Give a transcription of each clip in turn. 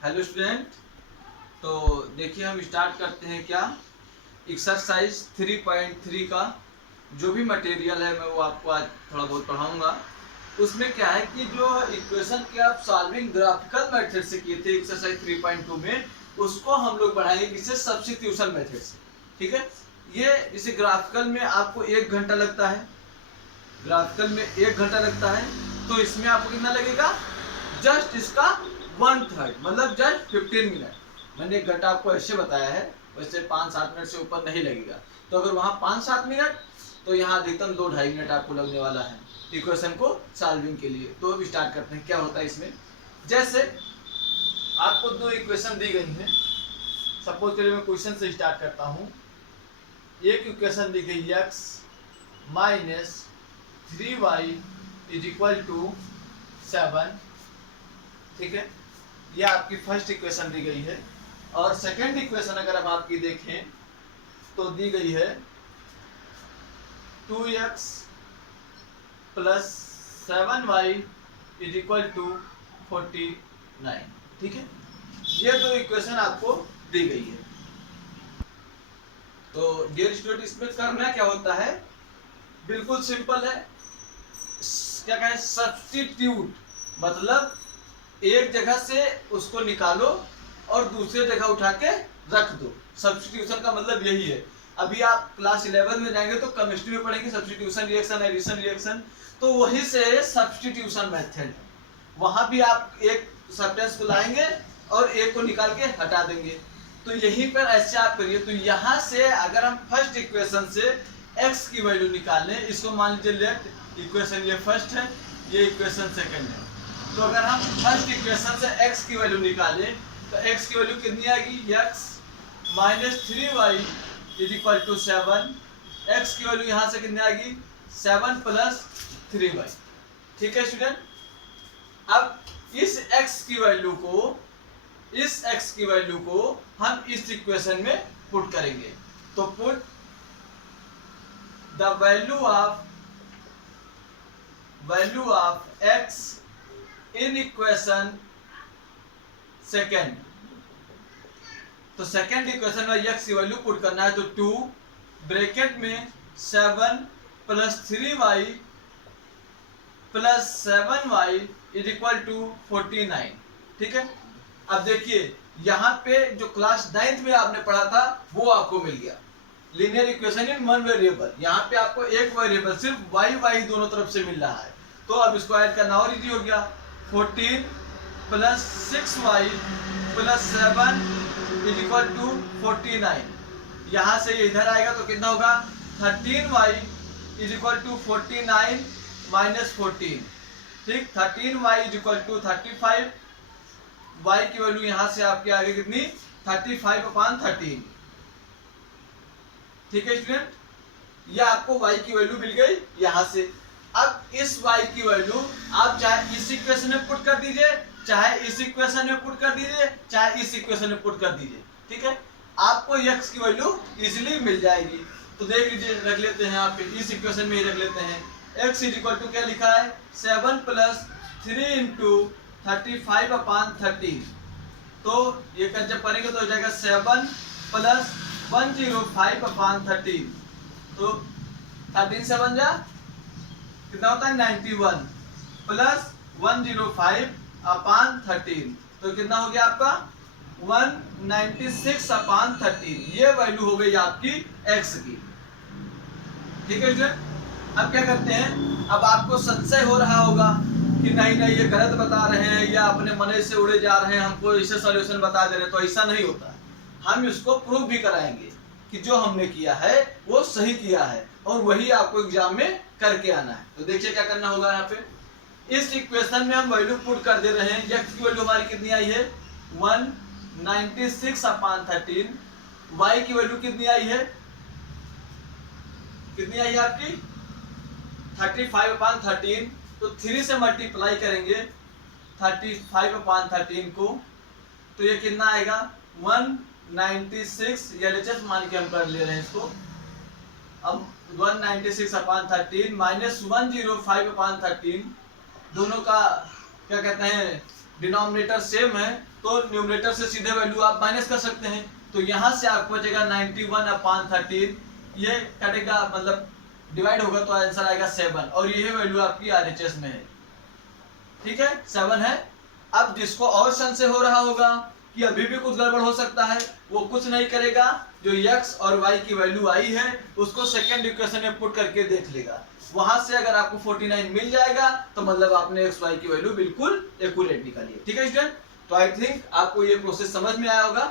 Hello student. तो देखिए हम स्टार्ट करते हैं क्या एक्सरसाइज 3.3 का जो भी मटेरियल है मैं वो आपको आज थोड़ा बहुत पढ़ाऊंगा। उसमें क्या है कि जो इक्वेशन के आप सॉल्विंग ग्राफिकल मेथड से किए थे एक्सरसाइज 3.2 में, उसको हम लोग बढ़ाएंगे किससे, सब्स्टिट्यूशन मेथड से। ठीक है, ये इसे ग्राफिकल में आपको 1 घंटा लगता है, ग्राफिकल में 1 घंटा लगता है, तो इसमें आपको कितना लगेगा, जस्ट इसका 1/3 मतलब जस्ट 15 मिनट। मैंने 1 घंटा आपको ऐसे बताया है, वैसे 5-7 मिनट से ऊपर नहीं लगेगा। तो अगर वहां 5-7 मिनट, तो यहाँ अधिकतम 2-2.5 मिनट आपको लगने वाला है इक्वेशन को सॉल्विंग के लिए। तो अब स्टार्ट करते हैं क्या होता है इसमें। जैसे आपको दो इक्वेशन दी गई है, सपोज करिए मैं क्वेश्चन से स्टार्ट करता हूँ। एक इक्वेशन दी गई x minus 3y is equal to 7। ठीक है, यह आपकी फर्स्ट इक्वेशन दी गई है। और सेकंड इक्वेशन अगर हम आपकी देखें तो दी गई है 2x plus 7y is equal to 49। ठीक है, ये दो इक्वेशन आपको दी गई है। तो डियर स्टूडेंट, इसमें करना क्या होता है, बिल्कुल सिंपल है। क्या कहें, सब्स्टिट्यूट, मतलब एक जगह से उसको निकालो और दूसरे जगह उठा के रख दो। सब्स्टिट्यूशन का मतलब यही है। अभी आप क्लास 11 में जाएंगे तो केमिस्ट्री में पढ़ेंगे सब्स्टिट्यूशन रिएक्शन, एडिशन रिएक्शन, तो वही से सब्स्टिट्यूशन मेथड। वहां भी आप एक सब्सटेंस को लाएंगे और एक को निकाल के हटा देंगे। तो यहीं पर ऐसे आप करिए। तो यहाँ से अगर हम फर्स्ट इक्वेशन से x की वैल्यू निकाल लें, इसको मान लीजिए लेफ्ट इक्वेशन ये फर्स्ट है, ये इक्वेशन सेकंड है। तो अगर हम फर्स्ट इक्वेशन से x की वैल्यू निकालें तो x की वैल्यू कितनी आएगी, x minus 3y is equal to 7। x की वैल्यू यहाँ से कितनी आएगी, 7 प्लस 3y। ठीक है स्टूडेंट, अब इस x की वैल्यू को हम इस इक्वेशन में पुट करेंगे। तो put the value of x in equation second. तो सेकेंड इक्वेशन में x की वैल्यू पुट करना है। तो 2 ब्रैकेट में 7 plus 3y plus 7y is equal to 49। ठीक है, अब देखिए यहाँ पे जो क्लास 9th में आपने पढ़ा था वो आपको मिल गया, linear equation in one variable. यहाँ पे आपको एक वेरिएबल सिर्फ y दोनों तरफ से मिल रहा है। तो अब इसको ऐड करना और इजी हो गया। 14 plus 6y plus 7 is equal to 49। यहाँ से ये इधर आएगा तो कितना होगा, 13y is equal to 49 minus 14। ठीक, 13y is equal to 35। y की वैल्यू यहाँ से आपके आगे कितनी, 35/13। ठीक है स्टूडेंट, ये आपको y की वैल्यू मिल गई यहाँ से। अब इस y की वैल्यू आप चाहे इस इक्वेशन में पुट कर दीजिए, चाहे इस इक्वेशन में पुट कर दीजिए, चाहे इस इक्वेशन में पुट कर दीजिए। ठीक है, आपको x की वैल्यू इजीली मिल जाएगी। तो देख लीजिए, रख लेते हैं यहाँ पे, इस इक्वेशन में ही रख लेते हैं। x इज इक्वल टू क्या लिखा है, 7 प्लस 3 इंटू 35/13। तो ये जब करेंगे तो हो जाएगा 7 प्लस 105/13। तो 13 से बन जा कितना होता है, 91 प्लस 105/13। तो कितना हो गया आपका 196/13। ये वैल्यू हो गई आपकी x की। ठीक है, अब क्या करते हैं, अब आपको संशय हो रहा होगा कि नहीं ये गलत बता रहे हैं या अपने मन से उड़े जा रहे हैं, हमको इसे सॉल्यूशन बता दे रहे हैं। तो ऐसा नहीं होता है, हम इसको प्रूव भी कराएंगे कि जो हमने किया है वो सही किया है और वही आपको एग्जाम में करके आना है। तो देखिए क्या करना होगा, यहाँ पे इस इक्वेशन में हम वैल्यू पुट कर दे रहे हैं। x की वैल्यू हमारी कितनी आई है, 196/13। y की वैल्यू कितनी आई है, कितनी आई है आपकी 35/13। तो 3 से मल्टीप्लाई करेंगे 35/13 को, तो ये कितना आएगा 196, या एलएचएस मान के हम कर ले रहे हैं इसको। अब 196/13 माइनस 105/13, दोनों का क्या कहते हैं डिनोमिनेटर सेम है तो न्यूमरेटर से सीधे वैल्यू आप माइनस कर सकते हैं। तो यहाँ से आपको बचेगा 91/13, ये कटेगा मतलब डिवाइड होगा तो आंसर आएगा 7 और ये वैल्यू आपकी RHS में है। ठीक है 7 है। अब जिसको और संशय हो रहा होगा कि अभी भी कुछ गड़बड़ हो सकता है, वो कुछ नहीं करेगा, जो x और y की वैल्यू आई है उसको सेकेंड इक्वेशन में पुट करके देख लेगा। वहां से अगर आपको 49 मिल जाएगा तो मतलब आपने x y की वैल्यू बिल्कुल एक्यूरेट निकाली है। ठीक है स्टूडेंट, तो आई थिंक आपको ये प्रोसेस समझ में आया होगा।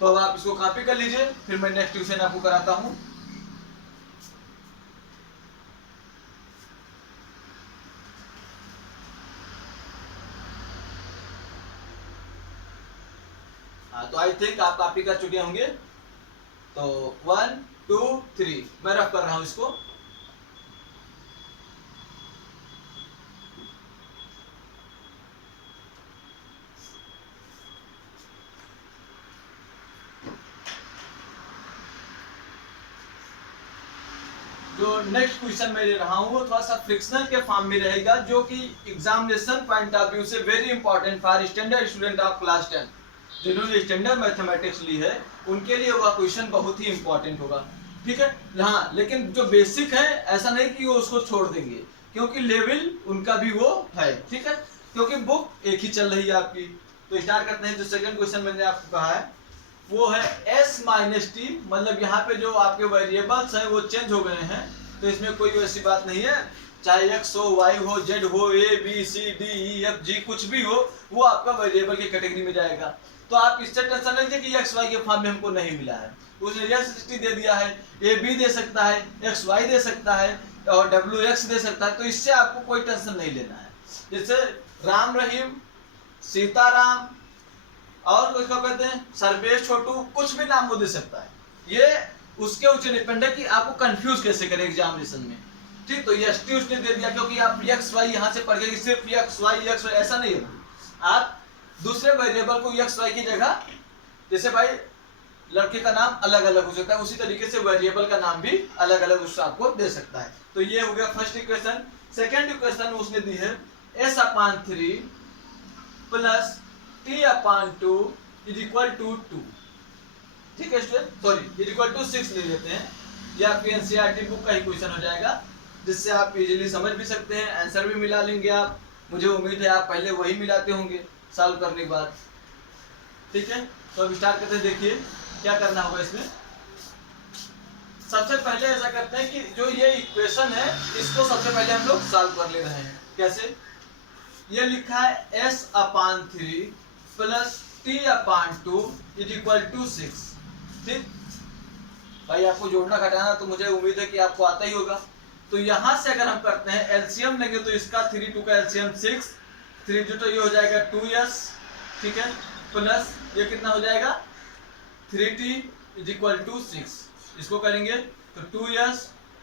तो अब आप इसको कॉपी कर लीजिए, फिर मैं नेक्स्ट ट्यूशन आपको कराता हूँ। तो आई थिंक आप कॉपी कर चुके होंगे। तो 1 2 3 मैं रफ कर रहा हूं इसको। जो नेक्स्ट क्वेश्चन मैं ले रहा हूं वो थोड़ा सा फ्रिक्शनल के फॉर्म में रहेगा, जो कि एग्जामिनेशन पॉइंट ऑफ व्यू से very important for standard student of class 10। जिन्होंने स्टैंडर्ड मैथमेटिक्स ली है उनके लिए वह क्वेश्चन बहुत ही इंपॉर्टेंट होगा। ठीक है हाँ, लेकिन जो बेसिक है ऐसा नहीं कि वो उसको छोड़ देंगे, क्योंकि लेवल उनका भी वो है। ठीक है, क्योंकि बुक एक ही चल रही है आपकी। तो स्टार्ट करते हैं। जो सेकंड क्वेश्चन मैंने आपको कहा है वो है s माइनस टी, मतलब यहाँ पे जो आपके वेरिएबल्स हैं वो चेंज हो गए हैं, तो इसमें कोई वैसी बात नहीं है। चाहे x हो, y हो, z हो, a b c d e f g कुछ भी हो, वो आपका वेरिएबल की कैटेगरी में जाएगा। तो आप इससे टेंशन लीजिए कि x y के फॉर्म में हमको नहीं मिला है, उसने रियल 60 दे दिया है, a b दे सकता है, x y दे सकता है और w x दे सकता है, तो इससे आपको कोई टेंशन नहीं लेना है। जैसे राम रहीम, सीताराम और क्या कहते हैं सर्वेश छोटू, कुछ भी नाम वो दे सकता है। ये उसके ऊपर डिपेंड है कि आपको कंफ्यूज कैसे करें एग्जामिनेशन में। ठीक, तो एस टी उसने दे दिया क्योंकि आप एक्स वाई यहाँ से पढ़ गए, सिर्फ एक्स वाई ऐसा नहीं है। आप दूसरे वेरिएबल को एक्स वाई की जगह, जैसे भाई लड़के का नाम अलग अलग हो सकता है, उसी तरीके से वेरिएबल का नाम भी अलग अलग उससे आपको दे सकता है। तो ये हो गया फर्स्ट इक्वेशन। सेकेंड इक्वेशन उसने दी है s/3 plus t/2 is equal to 2। ठीक है student, sorry is equal to 6 ले लेते हैं। ये आपकी एनसीईआरटी बुक का ही क्वेश्चन हो जाएगा, जिससे आप इजीली समझ भी सकते हैं, आंसर भी मिला लेंगे आप। मुझे उम्मीद है आप पहले वही मिलाते होंगे सॉल्व करने के बाद। ठीक है, तो अब स्टार्ट करते हैं। देखिए क्या करना होगा इसमें। सबसे पहले ऐसा करते हैं कि जो ये इक्वेशन है इसको सबसे पहले हम लोग सॉल्व कर ले रहे हैं। कैसे? ये लिखा है s/3 plus t/2 is equal to 6। ठीक भाई, आपको जोड़ना घटाना तो मुझे उम्मीद है कि आपको आता ही होगा। तो यहाँ से अगर हम करते हैं एलसीएम लेंगे तो इसका 3 2 का एलसीएम 6, 3 जो तो ये हो जाएगा 2s। ठीक है, प्लस ये कितना हो जाएगा 3t इज इक्वल टू 6। इसको करेंगे तो 2s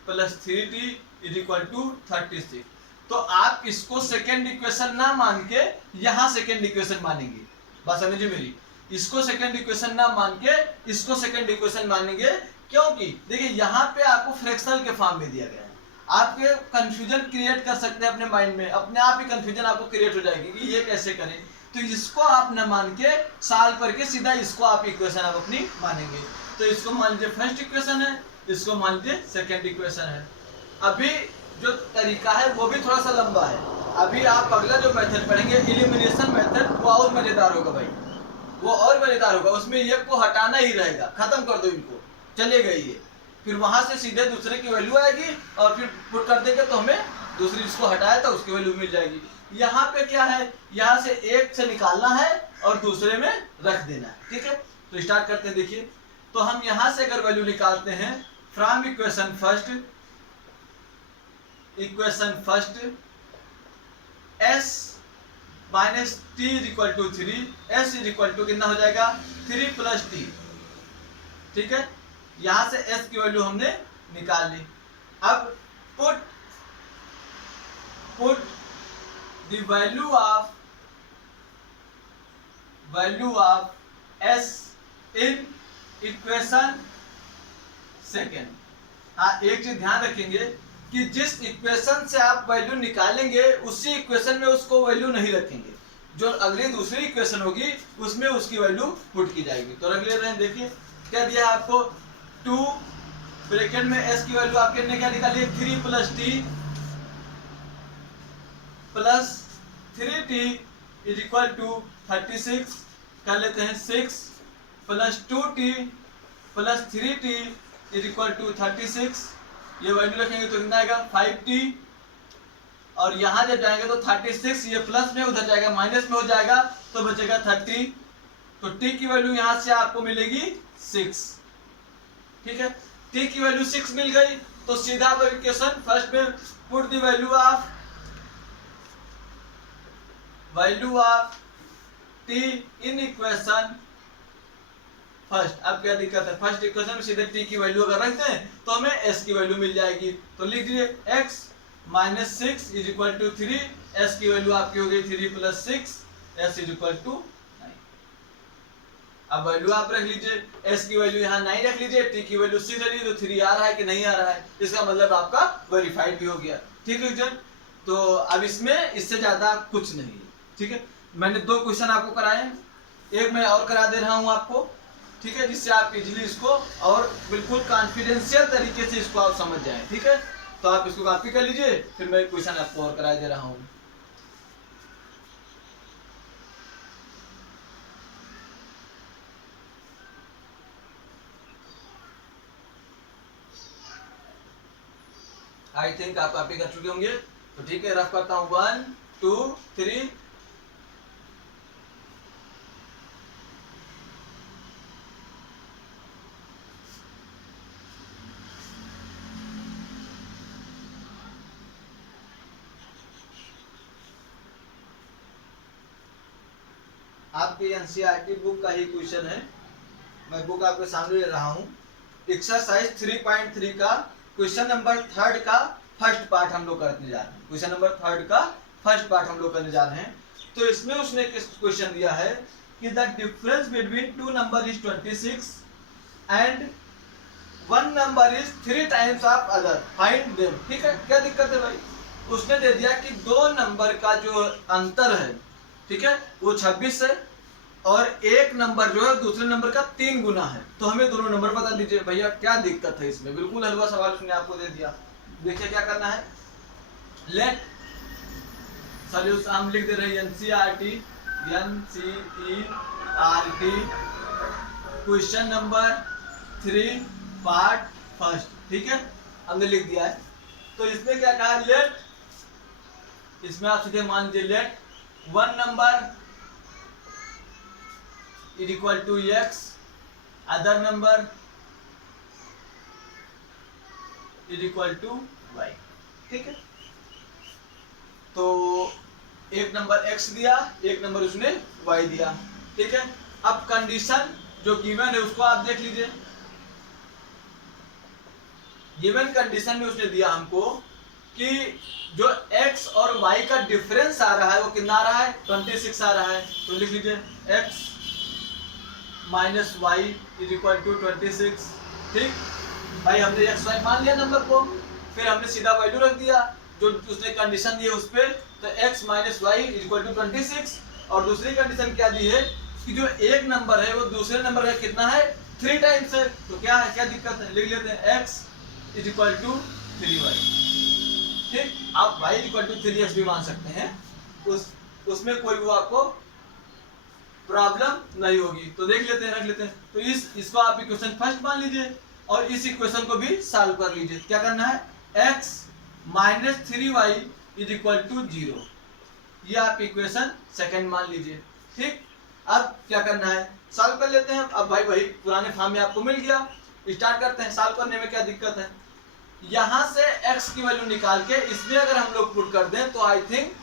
plus 3t is equal to 36। तो आप इसको सेकेंड इक्वेशन ना मान के यहाँ सेकेंड इक्वेशन मानेंगे। बात समझिए मेरी, इसको सेकेंड इक्वेशन ना मान के इसको सेकेंड इक्वेशन मानेंगे, क्योंकि देखिए यहाँ पे आपको फ्रैक्शनल के फॉर्म में दिया गया है। आपके कंफ्यूजन क्रिएट कर सकते हैं अपने माइंड में, अपने आप ही कंफ्यूजन आपको क्रिएट हो जाएगी कि ये कैसे करें। तो इसको आप न मान के सॉल्व करके सीधा इसको आप इक्वेशन आप अपनी मानेंगे। तो इसको मान लीजिए फर्स्ट इक्वेशन है, इसको मान लीजिए सेकेंड इक्वेशन है। अभी जो तरीका है वो भी थोड़ा सा लंबा है। अभी आप अगला जो मेथड पढ़ेंगे एलिमिनेशन मेथड, वो और मजेदार होगा भाई, वो और मजेदार होगा। उसमें ये को हटाना ही रहेगा, खत्म कर दो इनको, चले गए ये, फिर वहां से सीधे दूसरे की वैल्यू आएगी और फिर पुट कर देंगे तो हमें दूसरी जिसको हटाया था उसकी वैल्यू मिल जाएगी। यहाँ पे क्या है, यहाँ से एक से निकालना है और दूसरे में रख देना है। ठीक है, तो स्टार्ट करते हैं। देखिए तो हम यहाँ से अगर वैल्यू निकालते हैं from equation first s minus t is equal to 3, s is equal to कितना हो जाएगा 3 प्लस t। ठीक है, यहां से s की वैल्यू हमने निकाल ली। अब put the value of s in equation second. हाँ, एक चीज ध्यान रखेंगे कि जिस इक्वेशन से आप वैल्यू निकालेंगे उसी इक्वेशन में उसको वैल्यू नहीं रखेंगे। जो अगली दूसरी इक्वेशन होगी उसमें उसकी वैल्यू पुट की जाएगी। तो रख लेते हैं, देखिए क्या दिया है आपको, 2 ब्रैकेट में s की वैल्यू आपके ने क्या निकाली, 3 + t प्लस 3t = 36, कर लेते हैं 6 + 2t + 3t = 36, ये वैल्यू रखेंगे तो कितना आएगा 5t, और यहाँ जब जाएंगे तो 36, ये प्लस में उधर जाएगा माइनस में हो जाएगा तो बचेगा 30, तो t की वैल्यू यहाँ से आपको मिलेगी 6। ठीक है, t की वैल्यू 6 मिल गई तो सीधा इक्वेशन फर्स्ट में put the value of t in equation first. अब क्या दिक्कत है, फर्स्ट इक्वेशन में सीधे t की वैल्यू अगर रखते हैं तो हमें s की वैल्यू मिल जाएगी। तो लिख दीजिए x - 6 = 3, s की वैल्यू आपकी हो गई 3 + 6, s = 9। अब वैल्यू आप रख लीजिए, s की वैल्यू यहाँ 9 रख लीजिए, t की वैल्यू 6 रख लीजिए, तो 3 आ रहा है कि नहीं आ रहा है, इसका मतलब आपका वेरीफाइड भी हो गया। ठीक है जन, तो अब इसमें इससे ज्यादा कुछ नहीं है। ठीक है, मैंने 2 क्वेश्चन आपको कराए हैं, एक मैं और करा दे रहा हूँ आपको, ठीक है, जिससे आप इजीली इसको और बिल्कुल कॉन्फिडेंशियल तरीके से इसको आप समझ जाएं। ठीक है, तो आप इसको कॉपी कर लीजिए, फिर मैं क्वेश्चन आपको और करा दे रहा हूँ। आई थिंक आप कॉपी कर चुके होंगे, तो ठीक है, रफ करता हूँ 1 2 3। आपके एनसीईआरटी बुक का ही क्वेश्चन है, मैं बुक आपके सामने ले रहा हूँ। एक्सरसाइज 3.3 का क्वेश्चन नंबर 3 का फर्स्ट पार्ट हम लोग करने जा रहे हैं। क्वेश्चन नंबर 3 का फर्स्ट पार्ट हम लोग करने जा रहे हैं। तो इसमें उसने क्वेश्चन दिया है कि the difference between 2 number is 26 and 1 number is 3 times of other, find them. ठीक है, क्या दिक्कत है भाई, उसने दे दिया कि 2 नंबर का जो अंतर है, ठीक है, वो 26 है और एक नंबर जो है दूसरे नंबर का 3 गुना है। तो हमें दोनों नंबर बता दीजिए। भैया क्या दिक्कत है इसमें, बिल्कुल हलवा सवाल उसने आपको दे दिया। देखिए क्या करना है, लेट सॉल्यूशन हम लिख दे रहे हैं NCERT question number 3 part first. ठीक है, हमने लिख दिया है। तो इसमें क्या कहा, लेट, इसमें आप सीधे मान लीजिए let 1 number = x, other number = y। ठीक है, तो एक नंबर x दिया, एक नंबर उसने y दिया। ठीक है, अब कंडीशन जो गिवन है उसको आप देख लीजिए। गिवन कंडीशन में उसने दिया हमको कि जो x और y का डिफरेंस आ रहा है वो कितना आ रहा है, 26 आ रहा है। तो लिख लीजिए x - y = 26। ठीक भाई, हमने x y मान लिया नंबर को, फिर हमने सीधा वैल्यू रख दिया जो उसने कंडीशन दी है उस पे। तो x - y = 26, और दूसरी कंडीशन क्या दी है कि जो एक नंबर है वो दूसरे नंबर का कितना है, 3 टाइम्स है। तो क्या है, क्या दिक्कत है, लिख लेते हैं x = 3y। ठीक, आप y = 3x भी मान सकते हैं, उसमें कोई वो आपको प्रॉब्लम नहीं होगी। तो देख लेते हैं, रख लेते हैं। तो इसको आप इक्वेशन फर्स्ट मान लीजिए और इस इक्वेशन को भी सॉल्व कर लीजिए। क्या करना है, x - 3y = 0, ये आप इक्वेशन सेकंड मान लीजिए। ठीक, अब क्या करना है, सॉल्व कर लेते हैं। अब भाई वही पुराने फॉर्म में आपको मिल गया, स्टार्ट करते हैं। सॉल्व करने में क्या दिक्कत है, यहाँ से x की वैल्यू निकाल के इसमें अगर हम लोग पुट कर दें तो I think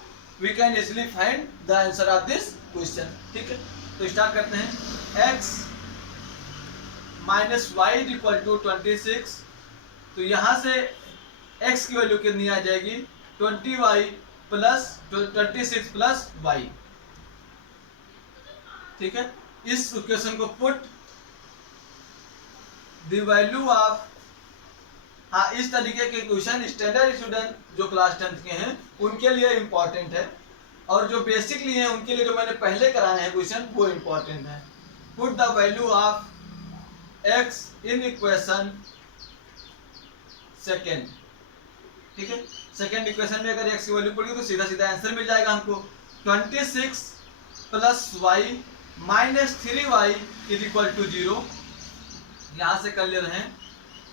we can easily find the answer of this question. ठीक है, तो स्टार्ट करते हैं। x - y = 26, तो यहाँ से x की वैल्यू कितनी आ जाएगी, 20y + 26 + y। ठीक है, इस इक्वेशन को पुट द वैल्यू ऑफ, हाँ इस तरीके के क्वेश्चन स्टैंडर्ड स्टूडेंट जो क्लास 10th के हैं उनके लिए इंपॉर्टेंट है। और जो बेसिक लिए हैं उनके लिए जो मैंने पहले कराए हैं क्वेश्चन वो इंपॉर्टेंट है। Put the value of x in equation second, ठीक है। सेकेंड इक्वेशन में अगर एक्स की वैल्यू पड़ी तो सीधा सीधा आंसर मिल जाएगा हमको। 26 plus Y minus 3y is equal to 0। यहां से कर ले रहे हैं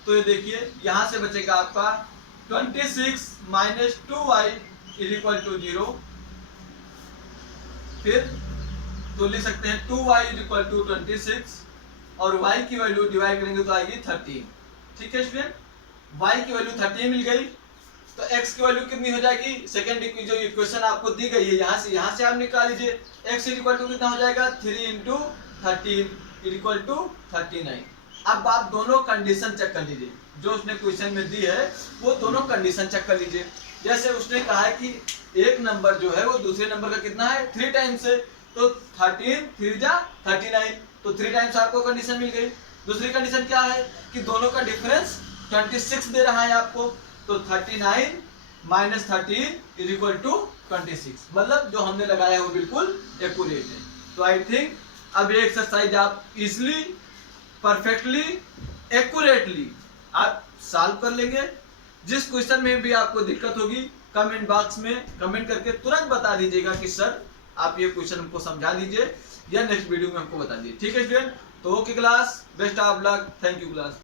तो ये देखिए यहां से बचेगा आपका 26 minus 2y is equal to 0। फिर तो लिख सकते हैं 2y इज इक्वल टू 26 और y की वैल्यू डिवाइड करेंगे तो आएगी 13, ठीक है स्टूडेंट। y की वैल्यू 13 मिल गई तो x की वैल्यू कितनी हो जाएगी, सेकंड जो इक्वेशन आपको दी गई है यहां से आप निकाल लीजिए। x इज इक्वल टू कितना हो जाएगा 3 इंटू 13 इज इक्वल टू 39। अब आप दोनों कंडीशन चेक कर लीजिए जो उसने क्वेश्चन में दी है, वो दोनों कंडीशन चेक कर लीजिए। जैसे उसने कहा है कि एक नंबर जो है वो दूसरे नंबर का कितना है 3 टाइम्स है, तो 13 3 जा 39, तो 3 टाइम्स आपको कंडीशन मिल गई। दूसरी कंडीशन क्या है कि दोनों का डिफरेंस 26 दे रहा है आपको, तो 39 माइनस 13 इज इक्वल टू 26, मतलब जो हमने लगाया है वो बिल्कुल एक्यूरेट है। तो आई थिंक अब ये एक्सरसाइज आप इजिली परफेक्टली एक्यूरेटली आप सॉल्व कर लेंगे। जिस क्वेश्चन में भी आपको दिक्कत होगी कमेंट बॉक्स में कमेंट करके तुरंत बता दीजिएगा कि सर आप ये क्वेश्चन हमको समझा दीजिए या नेक्स्ट वीडियो में हमको बता दीजिए, ठीक है स्टूडेंट। तो okay class, best of luck, thank you class.